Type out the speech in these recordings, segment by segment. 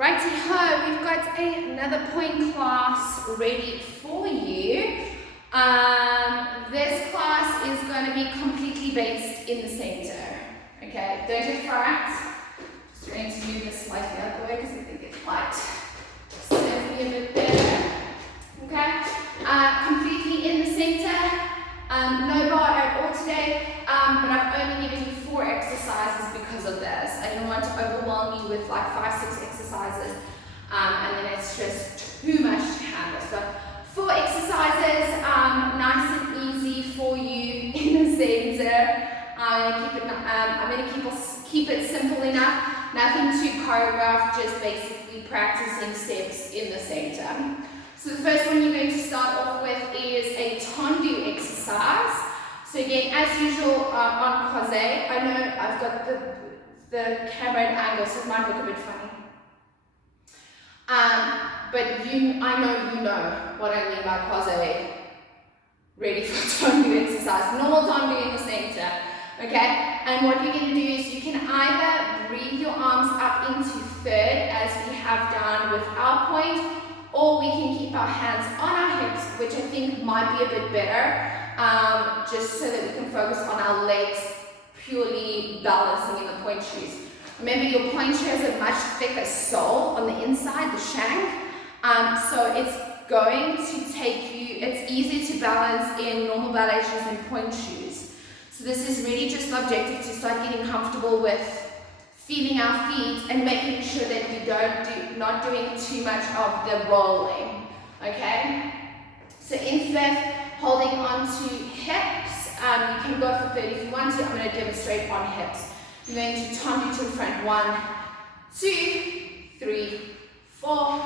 Righty-ho, we've got another Pointe class ready for you. This class is going to be completely based in the center. Okay, don't get frightened. Just going to move this slightly out of the way because I think it might serve me a bit better. Okay, completely in the center. No bar at all today, but I've only given you 4 exercises because of this. I didn't want to overwhelm you with like 5-6 exercises, and then it's just too much to handle. So 4 exercises, nice and easy for you in the center. I'm going to keep it simple enough, nothing too choreographed, just basically practicing steps in the center. So the first one you're going to start off with is a tendu exercise. So again, as usual on croisé, I know I've got the camera at angle, so it might look a bit funny. But I know you know what I mean by croisé, ready for tendu exercise. Normal tendu in the center, okay? And what you're going to do is you can either bring your arms up into third as we have done with our point, or we can keep our hands on our hips, which I think might be a bit better, just so that we can focus on our legs, purely balancing in the pointe shoes. Remember, your pointe shoe has a much thicker sole on the inside, the shank, so it's going to take you, it's easy to balance in normal ballet shoes and pointe shoes. So this is really just the objective, to start getting comfortable with feeling our feet and making sure that we not doing too much of the rolling, okay? So in fifth, holding on to hips, you can go for 30 if you want to. I'm going to demonstrate on hips. You're going to tendu to the front, 1, 2, 3, 4,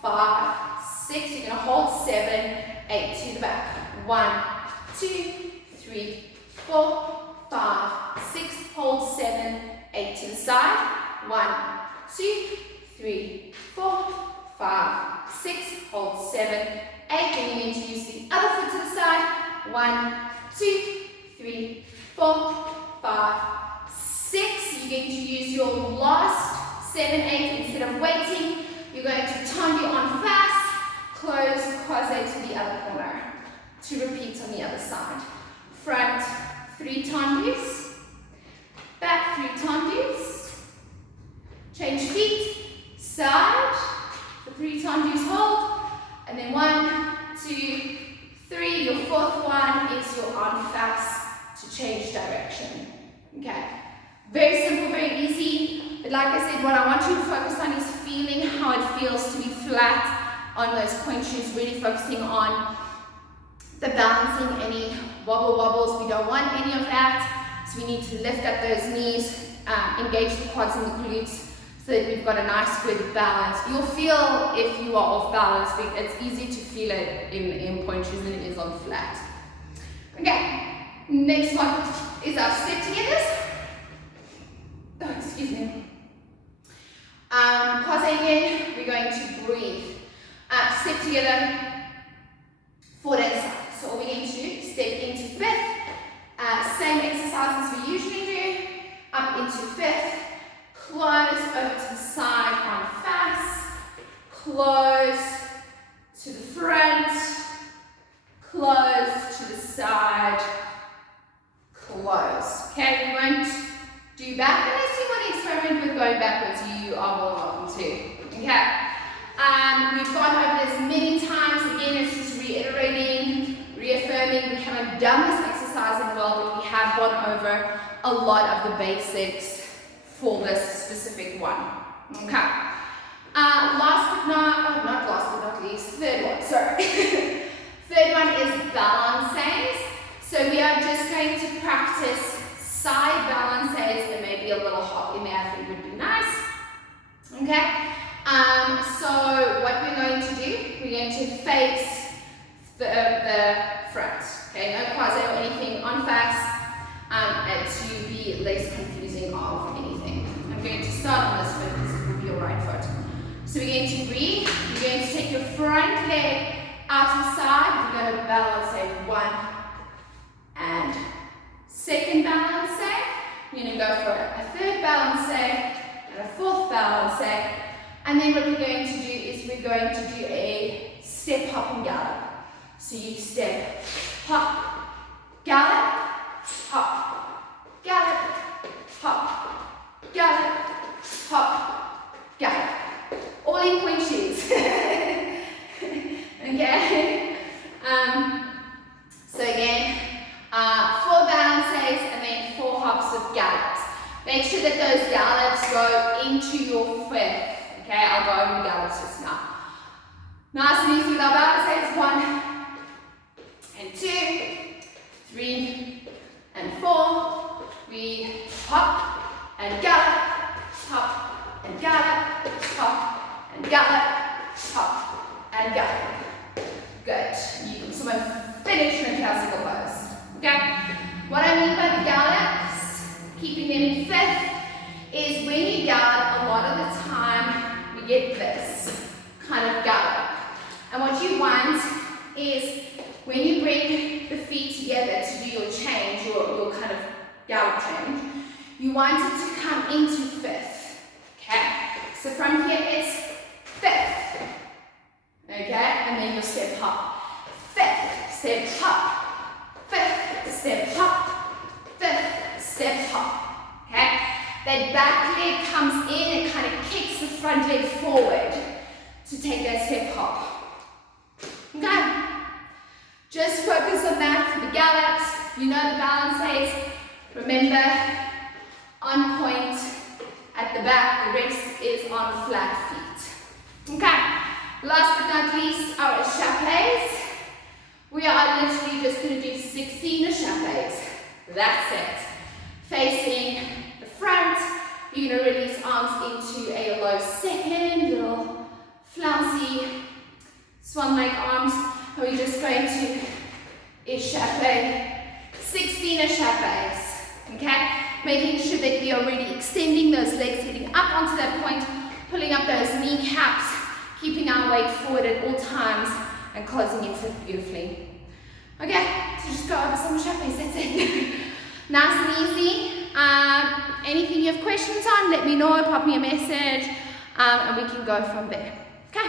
5, 6, you're going to hold 7, 8 to the back, 1, 2, 3, 4, 5, 6, hold 7, 8 to the side, 1, 2, 3, 4, 5, 6, hold 7, 8, then you're going to use the other foot to the side, 1, 2, 3, 4, 5, 6, you're going to use your last 7, 8, instead of waiting, you're going to tendu on fast, close, croisé to the other corner, to repeat on the other side. Front, 3 tendus, back 3 tendus, change feet, side, the 3 tendus hold, and then 1, 2, 3, your 4th one is your on fast to change direction. Okay, very simple, very easy, but like I said, what I want you to focus on is feeling how it feels to be flat on those pointe shoes, really focusing on the balancing, any wobbles, we don't want any of that. So we need to lift up those knees, engage the quads and the glutes so that we've got a nice good balance. You'll feel if you are off balance, it's easy to feel it in pointe shoes than it is on flat. Okay, next one is our step togethers. Oh, excuse me. Croisé again, we're going to breathe. Step together, forward and side. So all we're going to do, step into fifth. Same exercise as we usually do, up into fifth, close over to the side on fast, close to the front, close to the side, close. Okay, we won't do back unless you want to experiment with going backwards, you are more than welcome to. Okay, we've gone over this many times, again it's just reiterating, reaffirming, we haven't done this exercise in a while, but we have gone over a lot of the basics for this specific one. Okay. Not last but not least, third one, sorry. Third one is balances. So we are just going to practice side balances. There may be a little hop in there, I think would be nice. Okay. So what we're going to do, we're going to face the front. Okay, no croisé or anything on fast, to be less confusing of anything. I'm going to start on this foot, this will be your right foot. So we're going to breathe, you're going to take your front leg out to the side, you're going to balance, say 1, and second balance, you're going to go for a third balance, and a fourth balance, And then what we're going to do is we're going to do a step, hop, and gallop. So you step, hop, gallop, hop, gallop, hop, gallop, hop, gallop. All in point shoes. Okay? So again, 4 balances and then 4 hops of gallops. Make sure that those gallops go into your 5th. Okay, I'll go over the gallops just now. Nice and easy with our balances. 1 and 2, 3 and 4. We hop and gallop, hop and gallop, hop and gallop, hop and gallop. Good. You can almost finish your classical pose. Okay? What I mean by the gallops, keeping them in 5th, is when you gallop, a lot of the time we get this kind of gallop. And what you want is when you bring the feet together to do your change, your kind of gallop change, you want it to come into 5th. Okay? So from here it's 5th. Okay? And then you'll step hop. 5th, step hop. 5th, step hop. 5th, step hop. Okay? That back leg comes in and kind of kicks the front leg forward to take that step hop. Okay? Just focus on that for the gallops. You know the balances. Remember, on point at the back, the rest is on flat feet. Okay? Last but not least, our échappés. We are literally just going to do 16 échappés. That's it. Facing the front, you're going to release arms into a low second, little flouncy swan-like arms. And we're just going to échappé, 16 échappés. Okay? Making sure that we are really extending those legs, getting up onto that point, pulling up those kneecaps, keeping our weight forward at all times and closing in beautifully. Okay, so just go over some échappés, that's it. Nice and easy. Anything you have questions on, let me know, pop me a message, and we can go from there. Okay.